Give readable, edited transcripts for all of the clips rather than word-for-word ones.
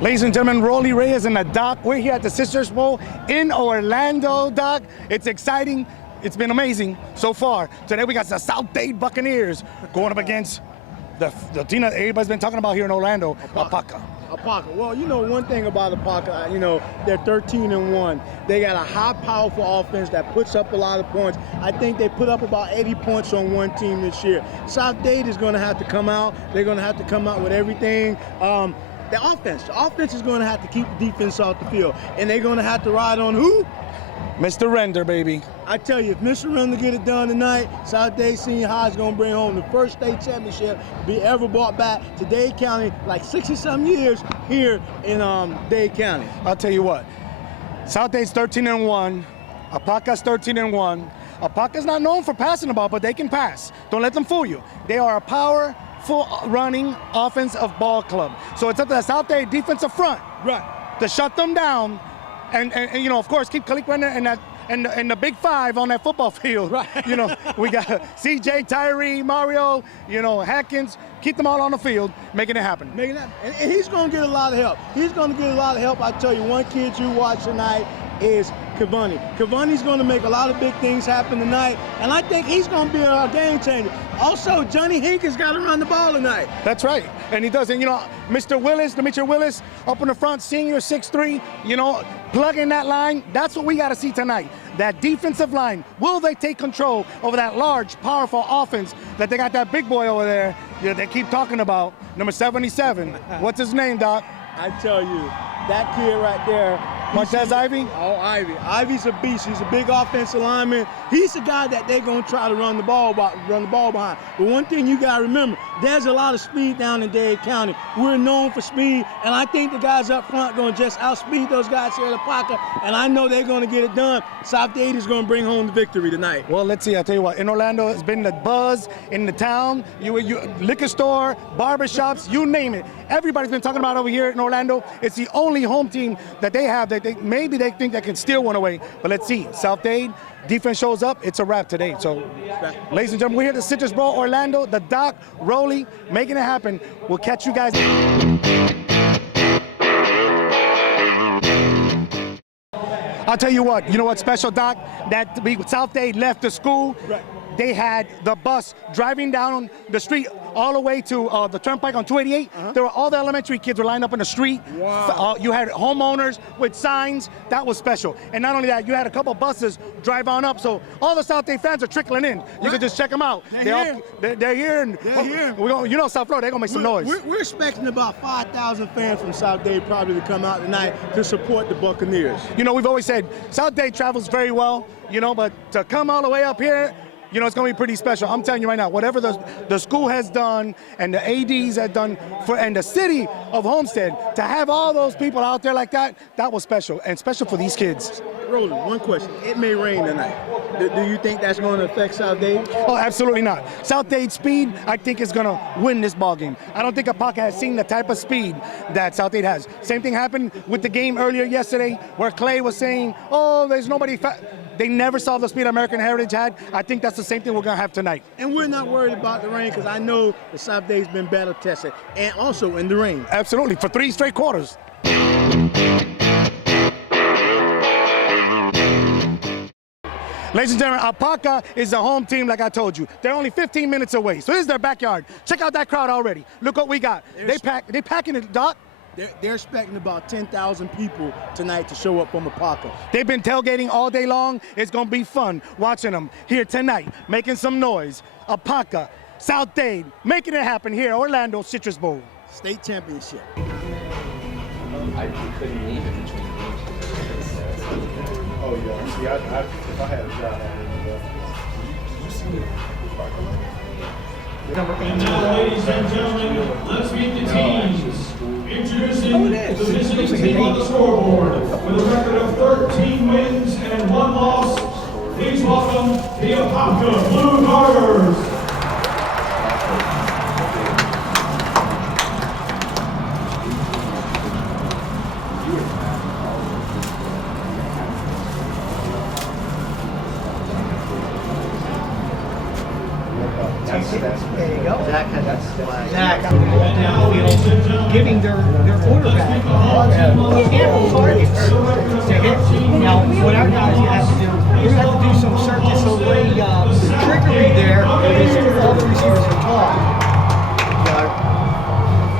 Ladies and gentlemen, Rolly Reyes and the Doc. We're here at the Citrus Bowl in Orlando, Doc. It's exciting. It's been amazing so far. Today we got the South Dade Buccaneers going up against the team that everybody's been talking about here in Orlando, APOPKA. APOPKA. Well, you know, one thing about APOPKA, you know, they're 13-1. They got a high, powerful offense that puts up a lot of points. I think they put up about 80 points on one team this year. South Dade is going to have to come out. They're going to have to come out with everything. The offense is going to have to keep the defense off the field. And they're going to have to ride on who? Mr. Render, baby. I tell you, if Mr. Render get it done tonight, South Dade Senior High is going to bring home the first state championship to be ever brought back to Dade County, like 60-some years here in Dade County. I'll tell you what, South Dade's 13-1, APOPKA's 13-1. APOPKA's not known for passing the ball, but they can pass. Don't let them fool you. They are a powerful running offensive ball club. So it's up to the South Dade defensive front to shut them down. And you know, of course, keep Khalid Renner and the big five on that football field. Right. You know, we got CJ, Tyree, Mario, you know, Hatkins. Keep them all on the field, making it happen. Making it happen. And he's going to get a lot of help. He's going to get a lot of help. I tell you, one kid you watch tonight is Cavani. Cavani's going to make a lot of big things happen tonight, and I think he's going to be a game changer. Also, Johnny Hinkins got to run the ball tonight. That's right, and he does. And you know, Mr. Willis, Demetri Willis, up in the front, senior, 6'3", you know, plugging that line. That's what we got to see tonight. That defensive line, will they take control over that large, powerful offense that they got that big boy over there that they keep talking about, number 77. What's his name, Doc? I tell you, that kid right there. Martez Ivy? Oh, Ivy. Ivy's a beast. He's a big offensive lineman. He's the guy that they're going to try to run the ball behind. But one thing you got to remember, there's a lot of speed down in Dade County. We're known for speed, and I think the guys up front going to just outspeed those guys here at APOPKA, and I know they're going to get it done. South Dade is going to bring home the victory tonight. Well, let's see. I'll tell you what. In Orlando, it's been the buzz in the town. You liquor store, barbershops, you name it. Everybody's been talking about over here in Orlando. It's the only home team that they have that maybe they think they can steal one away. But let's see. South Dade, defense shows up. It's a wrap today. So, ladies and gentlemen, we're here at the Citrus Bowl, Orlando. The Doc, Rolly, making it happen. We'll catch you guys. I'll tell you what. You know what's special, Doc? That South Dade left the school. Right. They had the bus driving down the street all the way to the turnpike on 288. There were all the elementary kids were lined up in the street. Wow. You had homeowners with signs. That was special. And not only that, you had a couple buses drive on up. So all the South Dade fans are trickling in. You can just check them out. They're here. And you know, South Florida, they're going to make some noise. We're expecting about 5,000 fans from South Dade probably to come out tonight to support the Buccaneers. You know, we've always said South Dade travels very well, you know, but to come all the way up here, you know, it's going to be pretty special. I'm telling you right now, whatever the school has done and the ADs have done and the city of Homestead, to have all those people out there like that, that was special, and special for these kids. Roland, one question. It may rain tonight. Do you think that's going to affect South Dade? Oh, absolutely not. South Dade speed, I think, is going to win this ball game. I don't think APOPKA has seen the type of speed that South Dade has. Same thing happened with the game earlier yesterday where Clay was saying, oh, there's nobody They never saw the speed American Heritage had. I think that's the same thing we're going to have tonight. And we're not worried about the rain because I know the South Dade's been battle tested, and also in the rain. Absolutely, for 3 straight quarters. Ladies and gentlemen, APOPKA is the home team, like I told you. They're only 15 minutes away, so this is their backyard. Check out that crowd already. Look what we got. They packing it, Doc. They're expecting about 10,000 people tonight to show up from APOPKA. They've been tailgating all day long. It's going to be fun watching them here tonight, making some noise. APOPKA, South Dade, making it happen here, Orlando Citrus Bowl. State championship. I couldn't leave in between games. Oh yeah. See, if I had a job, And now, ladies and gentlemen, let's meet the teams. Introducing the visiting team on the scoreboard with a record of 13 wins and 1 loss. Please welcome the APOPKA Blue Darters. There you go. Zach had that flag. Zach, giving their quarterback what our guys have to do, we're going to have to do some searches so the trickery there is all the receivers are tall.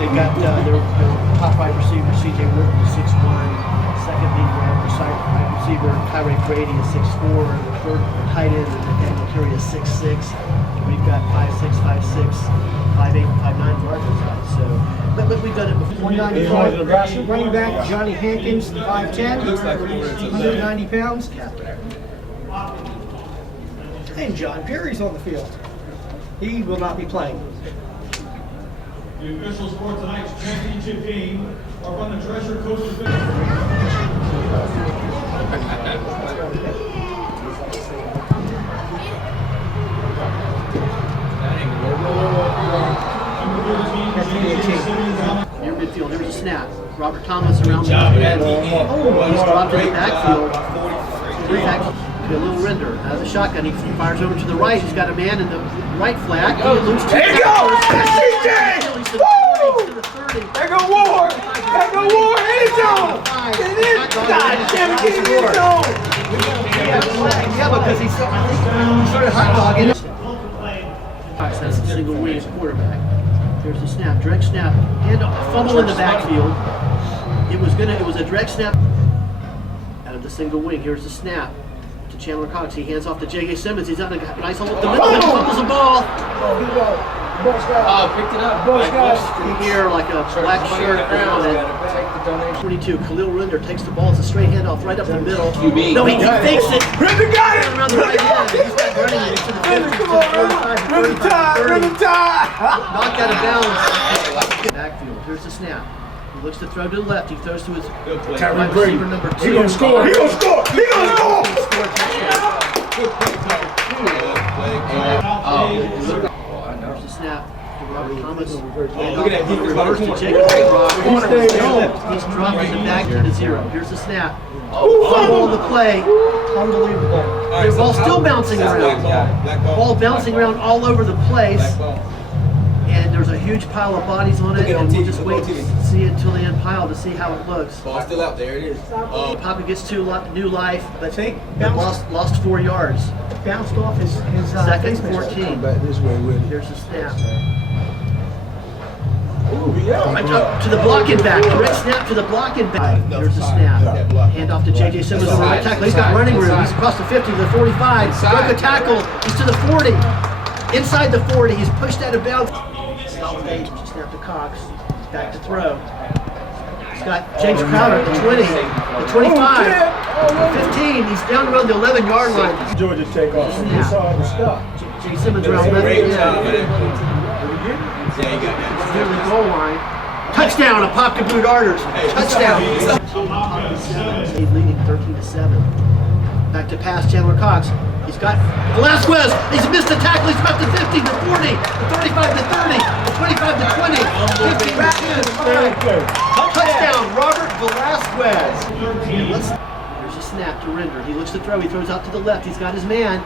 They've got their top wide receiver, C.J. Wharton, is 6'1". Second leading wide receiver, Tyree Brady, is 6'4". The third tight end, Daniel Curry, is 6'6". We've got 5'6", 5'6", 5'8", 5'9" Largest guys. So, but we've done it before. 195 running back Johnny Hankins, 5'10", 190 pounds. Captain. And John Perry's on the field. He will not be playing. The officials for tonight's championship game are from the Treasure Coast Division. Near midfield, there's a snap. Robert Thomas around the head. He's dropped in the backfield. To a little render. Out of the shotgun, he fires over to the right. He's got a man in the right flat. He loses two. There you go! CJ! Woo! To the 30. There go Ward! There go Ward! End zone! It is! God damn it, get in the zone! Yeah, because he started hot dogging. That's a single wing quarterback. There's the snap, direct snap, and a fumble in the backfield. It was a direct snap out of the single wing. Here's the snap to Chandler Cox. He hands off to J.K. Simmons. He's on a nice hole up the middle. He fumbles the ball. Picked it up. You hear like a black shirt around it. 22. Khalil Rinder takes the ball. It's a straight handoff right up the middle. QB. No, he fakes it. Rinder got it! Around the right end. He's got running to the 50, Come on, Rinder! Rinder time! Rinder time! Knocked out of bounds. Backfield. Here's the snap. He looks to throw to the left. He throws to his wide receiver number 2. He gonna score! He gonna score! He gonna score! There's the snap to Robert Thomas. Look at that. He reversed to Jacob. He's dropped in the back to 0. Here's the snap. Fumble on the play. Unbelievable. The ball still bouncing around. Ball bouncing around all over the place. And there's a huge pile of bodies on it, and we'll just wait to see it until the end pile to see how it looks. Ball's still out there. It is. Papa gets to new life, but lost 4 yards. Bounced off his Second 14. Here's the snap. To the blocking back. Direct snap to the blocking back. Here's the snap. Hand off to J.J. Simmons on the right tackle. He's got running room. He's across the 50 to the 45. Broke a tackle. He's to the 40. Inside the 40. He's pushed out of bounds. Snap to Cox. Back to throw. He's got James Crowder at the 20, the 25, the 15. He's down around the 11-yard line. Georgia take off. It's hard to stop. Jay Simmons around 11. Near the goal line. Touchdown, APOPKA Blue Darters. Touchdown. He's leading 13-7. Back to pass, Chandler Cox. He's got Velasquez. He's missed the tackle. He's got the 50, the 40, the 35, the 30, the 25, the 20, 15, the 10. Touchdown, Robert Velasquez. Here's a snap to Rinder. He looks to throw. He throws out to the left. He's got his man.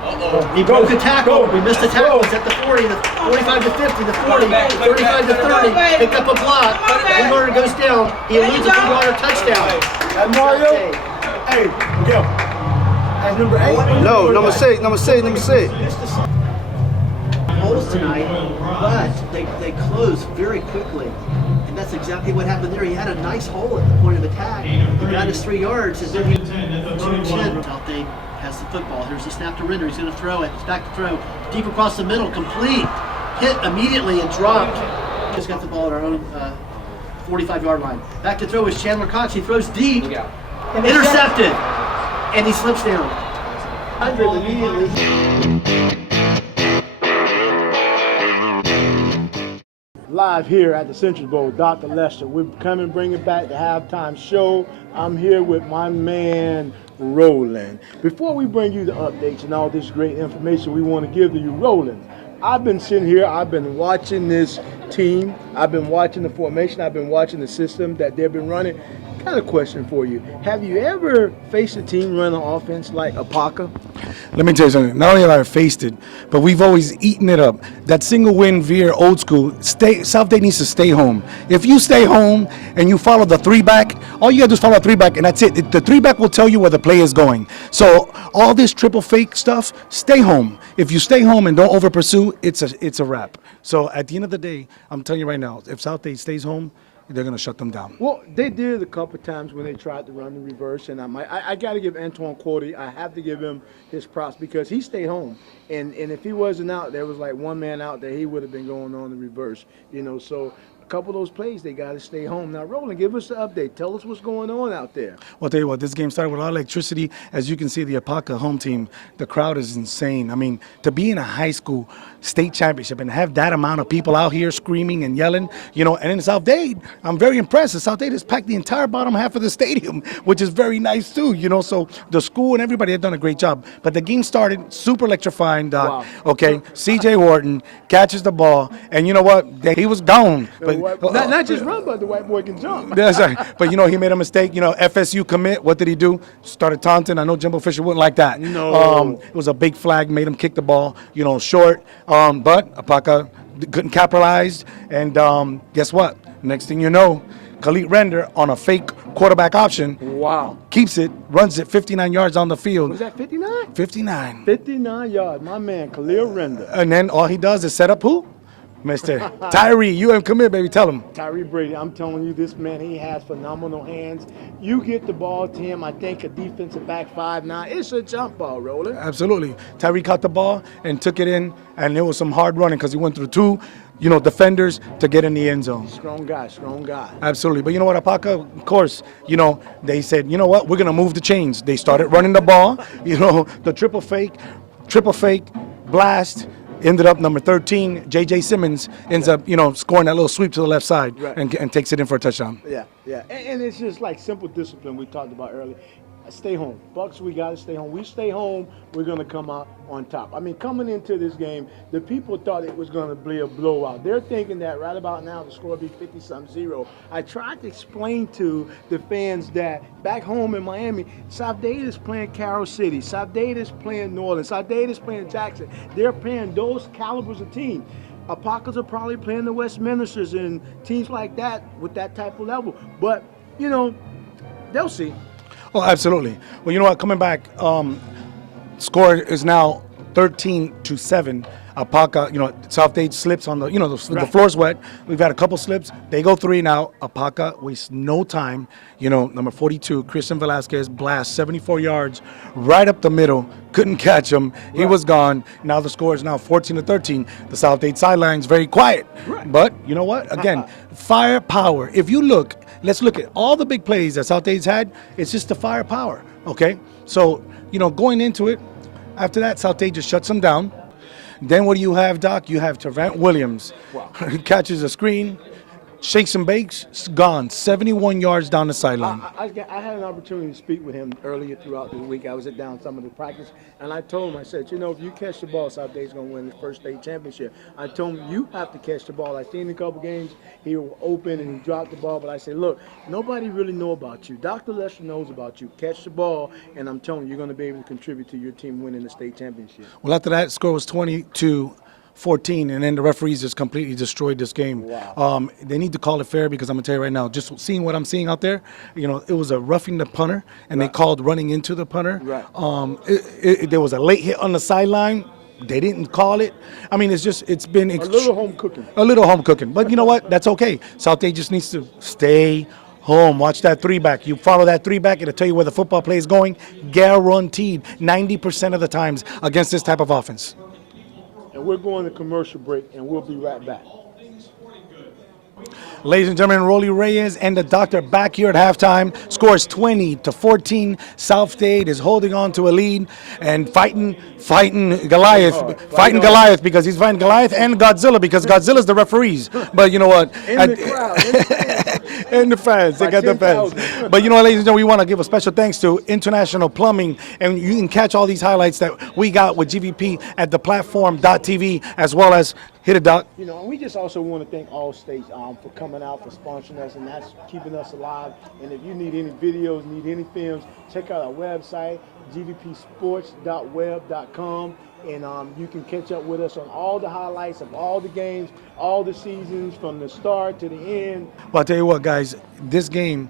He broke a tackle. We missed the tackle. He's at the 40, the 45 to 50, the 40, 35 to 30. Pick up a block. Blue Darter goes down. He eludes a Blue Darter touchdown. Mario. Hey, go. Number 8? No, number 6, number 6, number 6. Holes tonight, but they close very quickly. And that's exactly what happened there. He had a nice hole at the point of attack. He got his 3 yards, and then he 2-10. Southgate has the football. Here's the snap to Rinder. He's going to throw it. He's back to throw. Deep across the middle, complete. Hit immediately and dropped. Just got the ball at our own 45-yard line. Back to throw is Chandler Cox. He throws deep. Intercepted. And he slips down. 100 immediately. Live here at the Century Bowl, Dr. Lester. We're coming, bringing back the halftime show. I'm here with my man, Roland. Before we bring you the updates and all this great information we want to give to you, Roland, I've been sitting here, I've been watching this team. I've been watching the formation. I've been watching the system that they've been running. Got a question for you. Have you ever faced a team running offense like APOPKA? Let me tell you something. Not only have I faced it, but we've always eaten it up. That single win veer old school. South Dade needs to stay home. If you stay home and you follow the 3-back, all you gotta do is follow a 3-back, and that's it. The 3-back will tell you where the play is going. So all this triple fake stuff, stay home. If you stay home and don't over pursue, it's a wrap. So at the end of the day, I'm telling you right now, if South Dade stays home, they're going to shut them down. Well, they did a couple times when they tried to run the reverse, and I got to give Antoine Cordy, I have to give him his props because he stayed home. And if he wasn't out, there was like one man out there, he would have been going on the reverse. So a couple of those plays, they got to stay home. Now, Roland, give us the update. Tell us what's going on out there. Well, I'll tell you what, this game started with a lot of electricity. As you can see, the APOPKA home team, the crowd is insane. I mean, to be in a high school state championship and have that amount of people out here screaming and yelling, and in South Dade, I'm very impressed. South Dade has packed the entire bottom half of the stadium, which is very nice too, so the school and everybody have done a great job. But the game started super electrifying, Doc. Wow. Okay, C.J. Wharton catches the ball, and you know what? He was gone. But Not just run, but the white boy can jump. That's right. But he made a mistake. FSU commit. What did he do? Started taunting. I know Jimbo Fisher wouldn't like that. No. It was a big flag. Made him kick the ball. Short. But APOPKA couldn't capitalize. And guess what? Next thing you know, Khalid Render on a fake quarterback option. Wow. Keeps it. Runs it 59 yards on the field. Was that 59? 59. 59 yards. My man, Khalil Render. And then all he does is set up who? Mr. Tyree, you haven't come here, baby. Tell him. Tyree Brady, I'm telling you, this man, he has phenomenal hands. You get the ball to him, I think a defensive back 5'9". It's a jump ball, Roland. Absolutely. Tyree caught the ball and took it in, and there was some hard running because he went through two, defenders to get in the end zone. Strong guy, strong guy. Absolutely. But you know what, APOPKA, of course, they said, you know what, we're going to move the chains. They started running the ball, the triple fake, blast. Ended up number 13, J.J. Simmons ends up, scoring that little sweep to the left side and takes it in for a touchdown. Yeah. And it's just like simple discipline we talked about earlier. Stay home. Bucks, we got to stay home. We stay home, we're going to come out on top. I mean, coming into this game, the people thought it was going to be a blowout. They're thinking that right about now the score will be 50-0. I tried to explain to the fans that back home in Miami, South Dade is playing Carroll City. South Dade is playing New Orleans. South Dade is playing Jackson. They're playing those calibers of teams. APOPKAs are probably playing the Westminsters and teams like that with that type of level. But, they'll see. Oh, absolutely. Well, you know what? Coming back, score is now 13-7. APOPKA, South Dade slips on the, the floor's wet. We've had a couple slips. They go 3 now. APOPKA wastes no time. Number 42, Christian Velasquez, blast 74 yards right up the middle. Couldn't catch him. He was gone. Now the score is now 14-13. The South Dade sideline's very quiet. Right. But you know what? Again, firepower. If you look, let's look at all the big plays that South Dade's had. It's just the firepower. Okay? So, going into it, after that, South Dade just shuts them down. Then what do you have, Doc? You have Terrant Williams. Wow. Catches a screen, shakes and bakes, gone. 71 yards down the sideline. I had an opportunity to speak with him earlier throughout the week. I was down some of the practice, and I told him, I said, if you catch the ball, South Dade's going to win the first state championship. I told him, you have to catch the ball. I've seen a couple games, he was open and he dropped the ball, but I said, look, nobody really know about you. Dr. Lester knows about you. Catch the ball, and I'm telling you, you're going to be able to contribute to your team winning the state championship. Well, after that, score was 20-14, and then the referees just completely destroyed this game. Wow. They need to call it fair because I'm going to tell you right now, just seeing what I'm seeing out there, it was a roughing the punter, and they called running into the punter. Right. There was a late hit on the sideline. They didn't call it. I mean, it's been a little home cooking. A little home cooking. But you know what? That's okay. South Dade just needs to stay home. Watch that 3-back. You follow that 3-back, it'll tell you where the football play is going. Guaranteed 90% of the times against this type of offense. And we're going to commercial break, and we'll be right back. Ladies and gentlemen, Rolly Reyes and the doctor back here at halftime. Scores 20-14. South Dade is holding on to a lead and fighting Goliath. Fighting Goliath because he's fighting Goliath and Godzilla because Godzilla's the referees. But you know what? In the crowd. And the fans, they By got the fans. 10,000. But you know what, ladies and gentlemen, we want to give a special thanks to International Plumbing, and you can catch all these highlights that we got with GVP at the platform.tv, as well as hit it, Doc. You know, and we just also want to thank Allstate for coming out, for sponsoring us, and that's keeping us alive. And if you need any videos, need any films, check out our website, gvpsports.web.com, and you can catch up with us on all the highlights of all the games, all the seasons, from the start to the end. Well, I'll tell you what, guys, this game,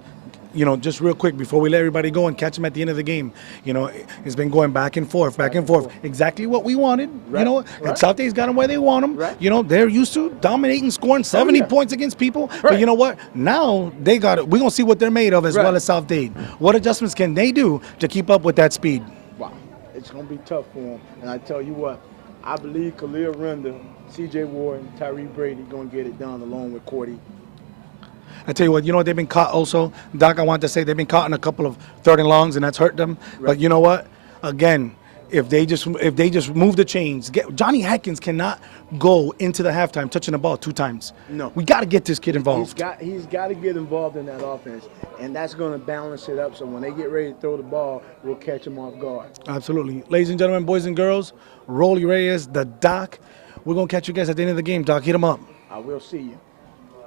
you know, just real quick before we let everybody go and catch them at the end of the game, you know, it's been going back and forth. Exactly what we wanted. Right. You know, and South Day's got them where they want them. Right. You know, they're used to dominating, scoring 70 points against people. Right. But you know what? Now they got it. We're going to see what they're made of as Right. well as South Dade. What adjustments can they do to keep up with that speed? Wow, it's going to be tough for them. And I tell you what, I believe Khalil Render, C.J. Ward, and Tyree Brady going to get it done along with Cordy. I tell you what, you know what they've been caught also, Doc, I want to say they've been caught in a couple of third and longs, and that's hurt them. Right. But you know what? Again, if they just move the chains, Johnny Hatkins cannot go into the halftime touching the ball 2 times. No. We got to get this kid involved. He's got to get involved in that offense, and that's going to balance it up. So when they get ready to throw the ball, we'll catch them off guard. Absolutely. Ladies and gentlemen, boys and girls, Rolly Reyes, the Doc. We're going to catch you guys at the end of the game, Doc. Hit them up. I will see you.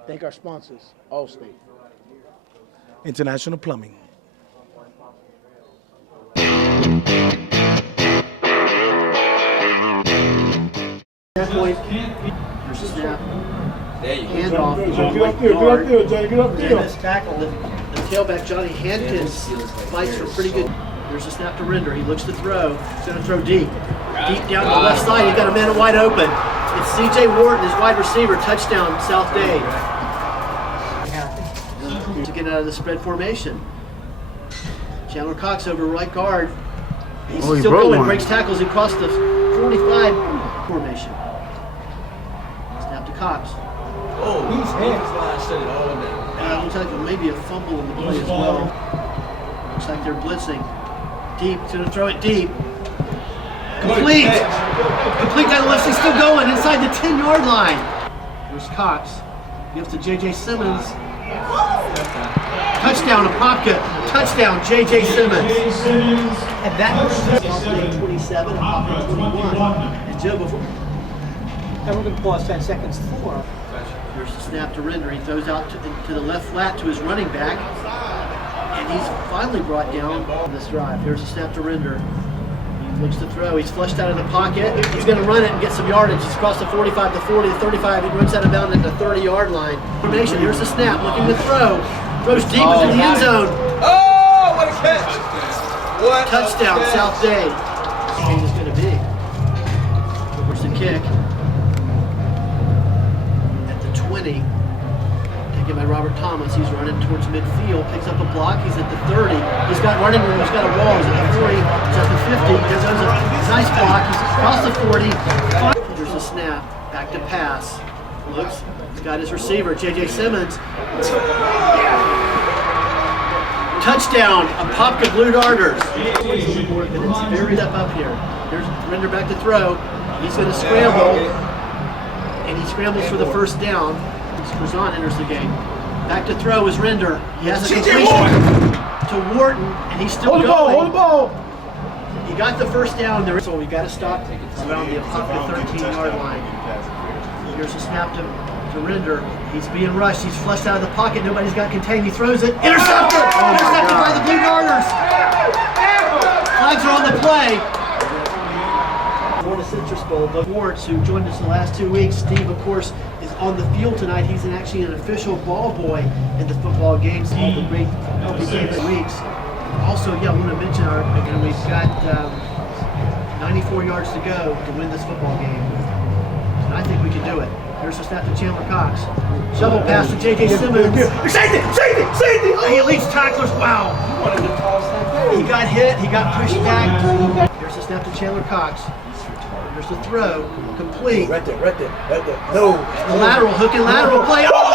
Thank our sponsors, Allstate. International Plumbing. That point, there's a snap. There you go. Handoff. Get up there, Johnny, get up And this tackle, the tailback Johnny Hankins fights for pretty good. There's a snap to Render. He looks to throw. He's going to throw deep. Deep down the left side. He's got a man wide open. It's C.J. Wharton, his wide receiver. Touchdown, South Dade. To get out of the spread formation. Chandler Cox over right guard. He's Oh, he still broke going. one. Breaks tackles across the 45 formation. Snap to Cox. Oh, he's hands line shut it all down. Looks like maybe a fumble in the play as well. Looks like they're blitzing. Deep, he's gonna throw it deep. Complete! Complete down the left, he's still going inside the 10-yard line. Here's Cox. Gives to J.J. Simmons. Touchdown, APOPKA. Touchdown, J.J. Simmons. And that was 27, APOPKA 21. And Joe, before. And we're going to pause 10 seconds for. Here's the snap to Render. He throws out to the left flat to his running back. And he's finally brought down on this drive. Here's the snap to Render. He looks to throw. He's flushed out of the pocket. He's going to run it and get some yardage. He's across the 45, the 40, the 35. He runs out of bounds at the 30-yard line. Formation. Here's the snap. Looking to throw. Throws deep into the end zone. Oh, what a catch! What a Touchdown, catch. South Dade. This game is going to be. Here's the kick. At the 20. Taken by Robert Thomas. He's running towards midfield. Picks up a block. He's at the 30. He's got running room. He's got a wall. He's at the 40. He's at the 50. He does a nice block. He's across the 40. There's a snap. Back to pass. Looks. He's got his receiver, J.J. Simmons. Touchdown, APOPKA Blue Darters. It's very step up here. Here's Render back to throw. He's going to scramble, and he scrambles for the first down. Fhsaa enters the game. Back to throw is Render. He has a completion to Wharton, and he's still going. Hold the ball. He got the first down there, so we got to stop around the APOPKA 13-yard line. Here's a snap to Render. He's being rushed. He's flushed out of the pocket. Nobody's got contained. He throws it. Intercepted! Intercepted by the Blue Darters. Flags are on the play. Florida Citrus Bowl. The Wards, who joined us the last 2 weeks. Steve, of course, is on the field tonight. He's actually an official ball boy in the football games. All the great healthy games weeks. Also, yeah, I want to mention and we've got 94 yards to go to win this football game. And I think we can do it. Here's the snap to Chandler Cox. Shovel pass to J.J. Simmons. Safety! He leads tacklers. Wow. He got hit. He got pushed back. Here's the snap to Chandler Cox. Here's the throw. Complete. Right there. No. The lateral, hooking lateral play. Oh!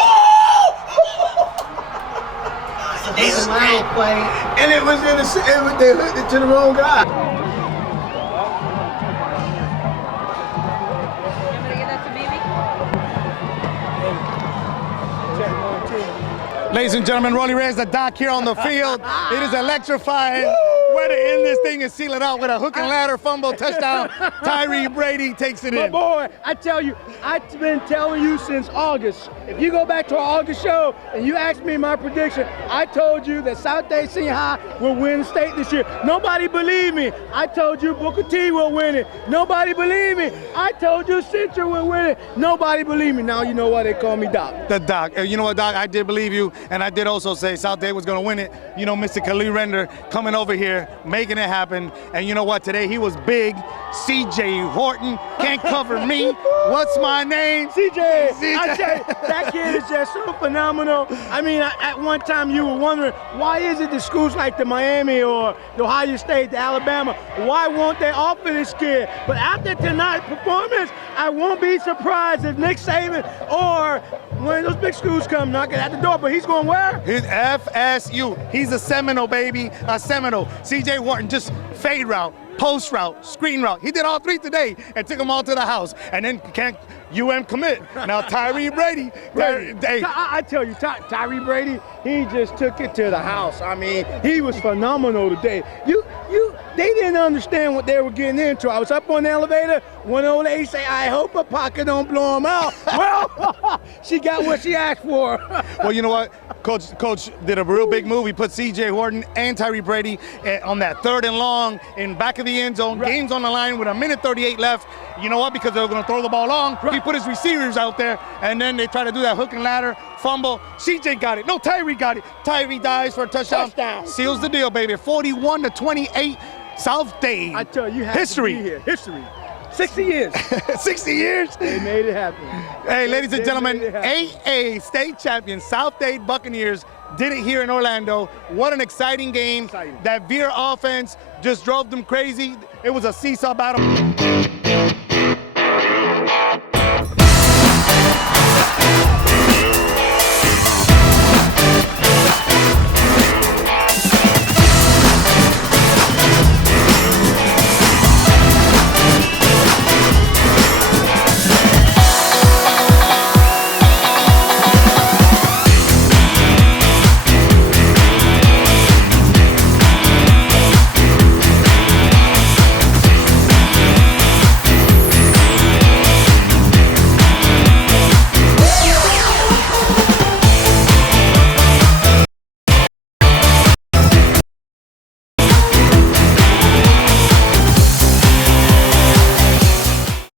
It's a lateral play. And it was they hooked it to the wrong guy. Ladies and gentlemen, Rolly Reyes, the doc here on the field. It is electrifying. Way to end this thing and seal it out with a hook and ladder fumble touchdown. Tyree Brady takes it But in. boy, I tell you, I've been telling you since August. If you go back to our August show and you asked me my prediction, I told you that South Dade Senior High will win state this year. Nobody believed me. I told you Booker T will win it. Nobody believed me. I told you Central will win it. Nobody believed me. Now you know why they call me Doc. The doc. You know what, Doc? I did believe you, and I did also say South Dade was going to win it. You know, Mr. Khalil Render coming over here, making it happen. And you know what? Today he was big. CJ Horton can't cover me. What's my name? CJ. I tell you, that kid is just so phenomenal. I mean, at one time you were wondering, why is it that schools like the Miami or the Ohio State, the Alabama, why won't they offer this kid? But after tonight's performance, I won't be surprised if Nick Saban or one of those big schools come knocking at the door. But he's going where? His FSU. He's a Seminole, baby. A Seminole. CJ Horton just fade route, post route, screen route. He did all three today and took them all to the house. And then can't UM commit. Now Tyree Brady. I tell you, Tyree Brady, he just took it to the house. I mean, he was phenomenal today. They didn't understand what they were getting into. I was up on the elevator. One old lady say, "I hope APOPKA don't blow him out." Well, she got what she asked for. Well, you know what? Coach did a real big move. He put C.J. Horton and Tyree Brady on that 3rd and long in back of the end zone. Right. Game's on the line with 1:38 left. You know what? Because they were going to throw the ball long. Right. He put his receivers out there, and then they try to do that hook and ladder fumble. C.J. got it. No, Tyree got it. Tyree dives for a touchdown. Seals the deal, baby. 41-28. South Dade. I tell you, you have history. To be here. History. 60 years. 60 years? They made it happen. Hey, ladies and gentlemen, AA state champion South Dade Buccaneers did it here in Orlando. What an exciting game. That Veer offense just drove them crazy. It was a seesaw battle.